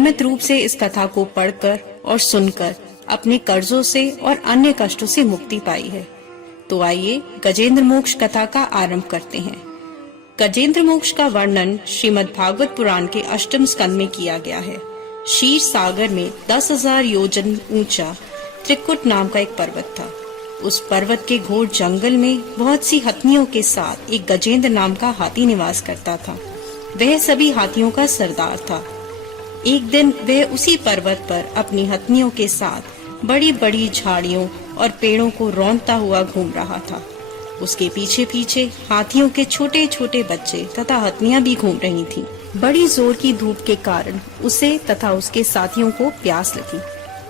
नियमित रूप से इस कथा को पढ़कर और सुनकर अपने कर्जों से और अन्य कष्टों से मुक्ति पाई है। तो आइए गजेंद्र मोक्ष कथा का आरंभ करते हैं। गजेंद्र मोक्ष का वर्णन श्रीमद् भागवत पुराण के 8वें स्कंद में किया गया है। क्षीर सागर में 10,000 योजन ऊंचा त्रिकुट नाम का एक पर्वत था। उस पर्वत के घोर जंगल में बहुत सी हथनियों के साथ एक गजेंद्र नाम का हाथी निवास करता था। वह सभी हाथियों का सरदार था। एक दिन वह उसी पर्वत पर अपनी हथनियों के साथ बड़ी बड़ी झाड़ियों और पेड़ों को रौंदता हुआ घूम रहा था। उसके पीछे पीछे हाथियों के छोटे छोटे बच्चे तथा हथनियां भी घूम रही थीं। बड़ी जोर की धूप के कारण उसे तथा उसके साथियों को प्यास लगी।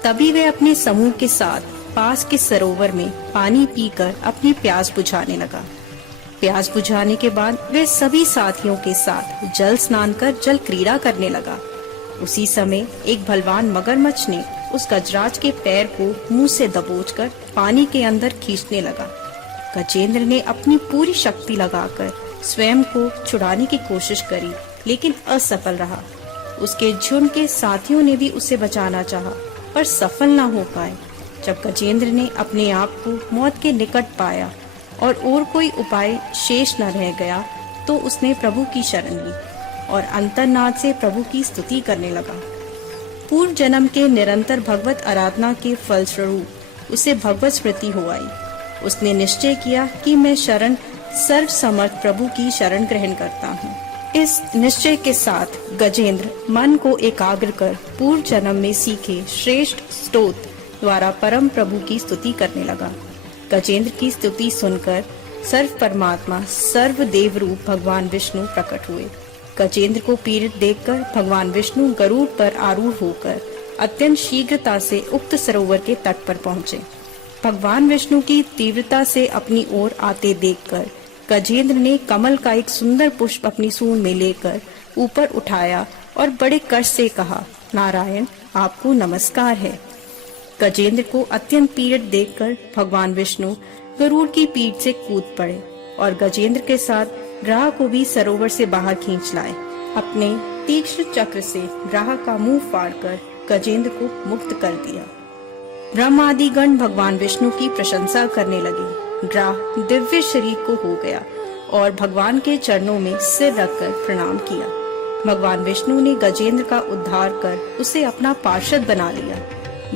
तभी वह अपने समूह के साथ पास के सरोवर में पानी पीकर अपनी प्यास बुझाने लगा। प्यास बुझाने के बाद वह सभी साथियों के साथ जल स्नान कर जल क्रीड़ा करने लगा। उसी समय एक बलवान मगरमच्छ ने उस गजराज के पैर को मुंह से दबोचकर पानी के अंदर खींचने लगा। गजेंद्र ने अपनी पूरी शक्ति लगाकर स्वयं को छुड़ाने की कोशिश करी, लेकिन असफल रहा। उसके झुंड के साथियों ने भी उसे बचाना चाहा, पर सफल न हो पाए। जब गजेंद्र ने अपने आप को मौत के निकट पाया और कोई उपाय शेष न रह गया, तो उसने प्रभु की शरण ली और अंतर्नाद से प्रभु की स्तुति करने लगा। पूर्व जन्म के निरंतर भगवत आराधना के फलस्वरूप उसे भगवत स्मृति हो आई। उसने निश्चय किया कि मैं शरण सर्व समर्थ प्रभु की शरण ग्रहण करता हूँ। इस निश्चय के साथ गजेंद्र मन को एकाग्र कर पूर्व जन्म में सीखे श्रेष्ठ स्तोत्र द्वारा परम प्रभु की स्तुति करने लगा। गजेंद्र की स्तुति सुनकर सर्व परमात्मा सर्व देव रूप भगवान विष्णु प्रकट हुए। गजेंद्र को पीड़ित देखकर भगवान विष्णु गरुड़ पर आरूढ़ होकर अत्यंत शीघ्रता से उक्त सरोवर के तट पर पहुँचे। भगवान विष्णु की तीव्रता से अपनी ओर आते देखकर गजेंद्र ने कमल का एक सुंदर पुष्प अपनी सूंड में लेकर ऊपर उठाया और बड़े कष्ट से कहा, नारायण, आपको नमस्कार है। गजेंद्र को अत्यंत पीड़ित देखकर भगवान विष्णु गरुड़ की पीठ से कूद पड़े और गजेंद्र के साथ ग्राह को भी सरोवर से बाहर खींच लाए। अपने तीक्ष्ण चक्र से ग्राह का मुंह फाड़कर गजेंद्र को मुक्त कर दिया। ब्रह्म आदि गण भगवान विष्णु की प्रशंसा करने लगे। ग्राह दिव्य शरीर को हो गया और भगवान के चरणों में सिर रखकर प्रणाम किया। भगवान विष्णु ने गजेंद्र का उद्धार कर उसे अपना पार्षद बना लिया।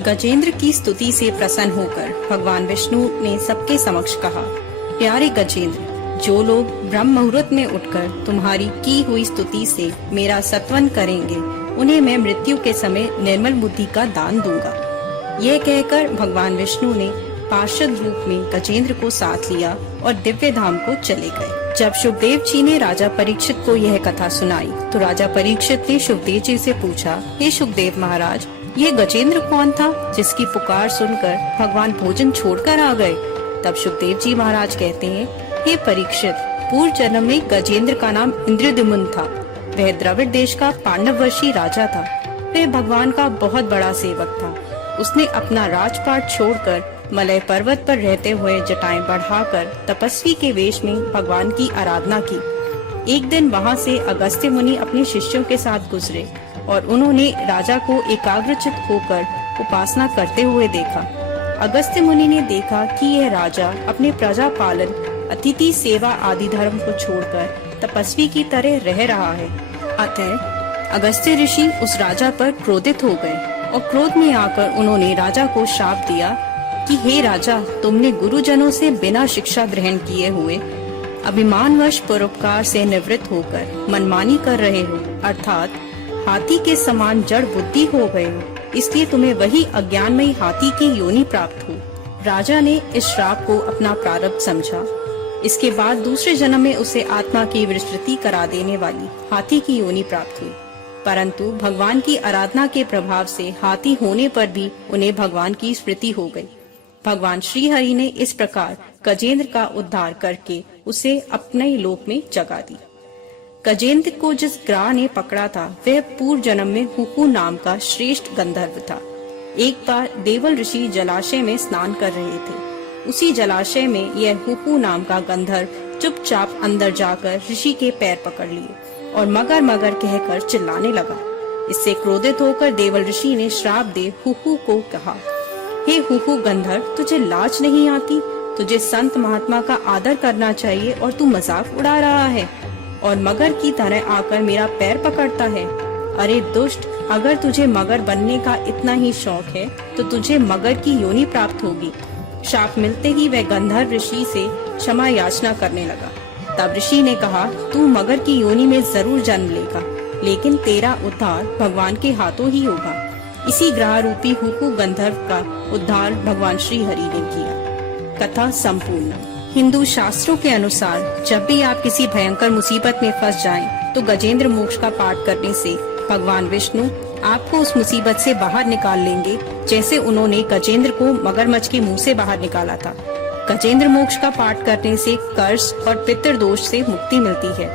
गजेंद्र की स्तुति से प्रसन्न होकर भगवान विष्णु ने सबके समक्ष कहा, प्यारे गजेंद्र, जो लोग ब्रह्म मुहूर्त में उठकर तुम्हारी की हुई स्तुति से मेरा सत्वन करेंगे, उन्हें मैं मृत्यु के समय निर्मल बुद्धि का दान दूंगा। यह कहकर भगवान विष्णु ने पार्षद रूप में गजेंद्र को साथ लिया और दिव्य धाम को चले गए। जब शुकदेव जी ने राजा परीक्षित को यह कथा सुनाई, तो राजा परीक्षित ने शुकदेव जी से पूछा, हे शुकदेव महाराज, ये गजेंद्र कौन था जिसकी पुकार सुनकर भगवान भोजन छोड़कर आ गए? तब शुकदेव जी महाराज कहते हैं, हे परीक्षित, पूर्व जन्म में गजेंद्र का नाम इंद्रद्युम्न था। वह द्रविड़ देश का पांडववर्षी राजा था। वह भगवान का बहुत बड़ा सेवक था। उसने अपना राजपाट छोड़कर मलय पर्वत पर रहते हुए जटाएं बढ़ाकर तपस्वी के वेश में भगवान की आराधना की। एक दिन वहाँ से अगस्त्य मुनि अपने शिष्यों के साथ गुजरे और उन्होंने राजा को एकाग्रचित होकर उपासना करते हुए देखा। अगस्त्य मुनि ने देखा कि यह राजा अपने प्रजा पालन, अतिथि सेवा आदि धर्म को छोड़कर तपस्वी की तरह रह रहा है। अतः अगस्त्य ऋषि उस राजा पर क्रोधित हो गए और क्रोध में आकर उन्होंने राजा को श्राप दिया कि हे राजा, तुमने गुरुजनों से बिना शिक्षा ग्रहण किए हुए अभिमानवश परोपकार से निवृत्त होकर मनमानी कर रहे हो, अर्थात हाथी के समान जड़ बुद्धि हो गए हो। इसलिए तुम्हें वही अज्ञानमयी हाथी की योनि प्राप्त हो। राजा ने इस श्राप को अपना प्रारब्ध समझा। इसके बाद दूसरे जन्म में उसे आत्मा की विस्मृति करा देने वाली हाथी की योनि प्राप्त हुई। परंतु भगवान की आराधना के प्रभाव से हाथी होने पर भी उन्हें भगवान की स्मृति हो गई। भगवान श्री हरि ने इस प्रकार गजेंद्र का उद्धार करके उसे अपने लोक में जगा दी। गजेंद्र को जिस ग्राह ने पकड़ा था, वह पूर्व जन्म में हुकू नाम का श्रेष्ठ गंधर्व था। एक बार देवल ऋषि जलाशय में स्नान कर रहे थे। उसी जलाशय में यह हुकू नाम का गंधर्व चुपचाप अंदर जाकर ऋषि के पैर पकड़ लिए और मगर मगर कहकर चिल्लाने लगा। इससे क्रोधित होकर देवल ऋषि ने श्राप दे हुहु को कहा, हे हुहु गंधर्व, तुझे लाज नहीं आती? तुझे संत महात्मा का आदर करना चाहिए और तू मजाक उड़ा रहा है और मगर की तरह आकर मेरा पैर पकड़ता है। अरे दुष्ट, अगर तुझे मगर बनने का इतना ही शौक है तो तुझे मगर की योनि प्राप्त होगी। शाप मिलते ही वह गंधर्व ऋषि से क्षमा याचना करने लगा। तब ऋषि ने कहा, तू मगर की योनि में जरूर जन्म लेगा, लेकिन तेरा उद्धार भगवान के हाथों ही होगा। इसी ग्रह रूपी हुहु गंधर्व का उद्धार भगवान श्री हरि ने किया। कथा संपूर्ण। हिंदू शास्त्रों के अनुसार जब भी आप किसी भयंकर मुसीबत में फंस जाएं, तो गजेंद्र मोक्ष का पाठ करने से भगवान विष्णु आपको उस मुसीबत से बाहर निकाल लेंगे, जैसे उन्होंने गजेंद्र को मगरमच्छ के मुंह से बाहर निकाला था। गजेंद्र मोक्ष का पाठ करने से कर्ज और पितृदोष से मुक्ति मिलती है।